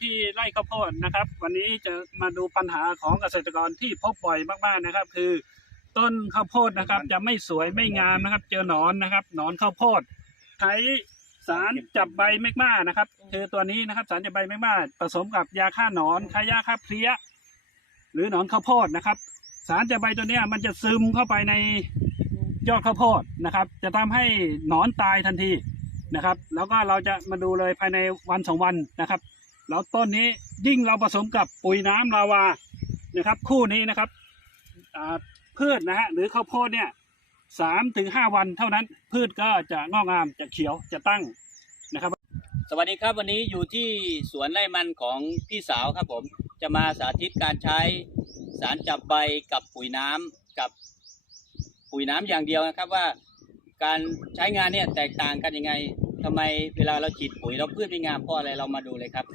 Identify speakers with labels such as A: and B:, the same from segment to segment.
A: ที่ไร่ข้าวโพดนะครับ วันนี้จะมาดูปัญหาของเกษตรกรที่พบบ่อยมากๆนะครับ คือ ต้นข้าวโพดนะครับ จะไม่สวยไม่งามนะครับ เจอหนอนนะครับหนอนข้าวโพดใช้สารจับใบแมกมานะครับ คือตัวนี้นะครับ สารจับใบแมกมาผสมกับยาฆ่าหนอนฆ่ายาฆ่าเพลี้ย หรือหนอนข้าวโพดนะครับ สารจับใบตัวเนี้ยมันจะซึมเข้าไปในยอดข้าวโพดนะครับ จะทำให้หนอนตายทันทีนะครับ แล้วก็เราจะมาดูเลยภายในวันสองวันนะครับ แล้วต้นนี้ยิ่งเราผสมกับปุ๋ยน้ำลาวานะครับ คู่นี้นะครับพืชนะฮะหรือข้าวโพดเนี่ยสามถึงห้าวันเท่านั้น พืชก็จะงอกงามจะเขียวจะตั้งนะครับ
B: สวัสดีครับวันนี้อยู่ที่สวนไร่มันของพี่สาวครับผมจะมาสาธิตการใช้สารจับใบกับปุ๋ยน้ำกับปุ๋ยน้ำอย่างเดียวนะครับว่าการใช้งานเนี่ยแตกต่างกันยังไง ทำไมเวลาเราฉีดปุ๋ยเราพืชไม่งามเพราะอะไรเรามาดูเลยครับ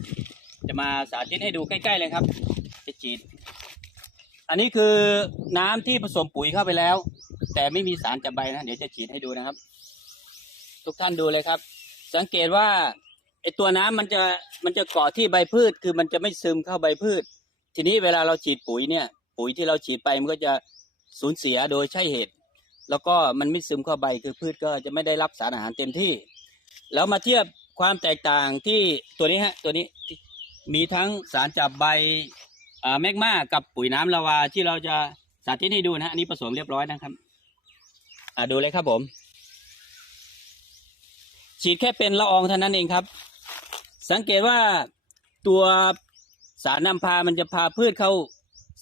B: จะมาสาธิตให้ดูใกล้ ๆเลยครับจะฉีด อันนี้คือน้ำที่ผสมปุ๋ยเข้าไปแล้ว แต่ไม่มีสารจับใบนะเดี๋ยวจะฉีดให้ดูนะครับ ทุกท่านดูเลยครับ สังเกตว่าไอตัวน้ำมันจะมันจะเกาะที่ใบพืช คือมันจะไม่ซึมเข้าใบพืช ทีนี้เวลาเราฉีดปุ๋ยเนี่ย ปุ๋ยที่เราฉีดไปมันก็จะสูญเสียโดยใช่เหตุ แล้วก็มันไม่ซึมเข้าใบคือพืชก็จะไม่ได้รับสารอาหารเต็มที่ แล้วมาเทียบความแตกต่างที่ตัวนี้ฮะตัวนี้มีทั้งสารจับใบแมกมากับปุ๋ยน้ำลาวาที่เราจะสาธิตให้ดูนะฮะอันนี้ผสมเรียบร้อยนะครับอ่าดูเลยครับผม ฉีดแค่เป็นละอองเท่านั้นเองครับ สังเกตว่าตัวสารนำพามันจะพาพืชเข้า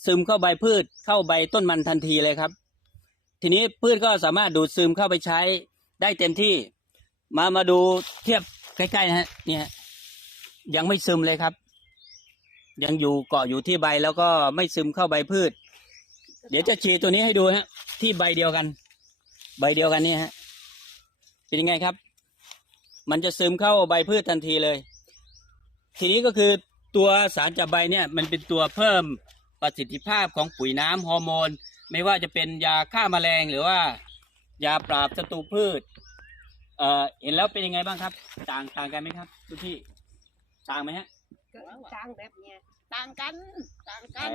B: ซึมเข้าใบพืชเข้าใบต้นมันทันทีเลยครับ ทีนี้พืชก็สามารถดูดซึมเข้าไปใช้ได้เต็มที่ มามาดูเทียบใกล้ๆนะฮะเนี่ยยังไม่ซึมเลยครับ ยังอยู่เกาะอยู่ที่ใบแล้วก็ไม่ซึมเข้าใบพืช เดี๋ยวจะฉีดตัวนี้ให้ดูฮะ ที่ใบเดียวกัน ใบเดียวกันเนี่ยฮะเป็นยังไงครับ มันจะซึมเข้าใบพืชทันทีเลย ทีนี้ก็คือตัวสารจับใบเนี่ยมันเป็นตัวเพิ่มประสิทธิภาพของปุ๋ยน้ำฮอร์โมน ไม่ว่าจะเป็นยาฆ่าแมลงหรือว่า ยาปราบศัตรูพืช เอ่อเห็นแล้วเป็นยังไงบ้างครับ ต่างต่างกันไหมครับทุกที่ต่างไหมฮะ
C: ก็ต่างแบบเนี้ยต่างกันต่างกัน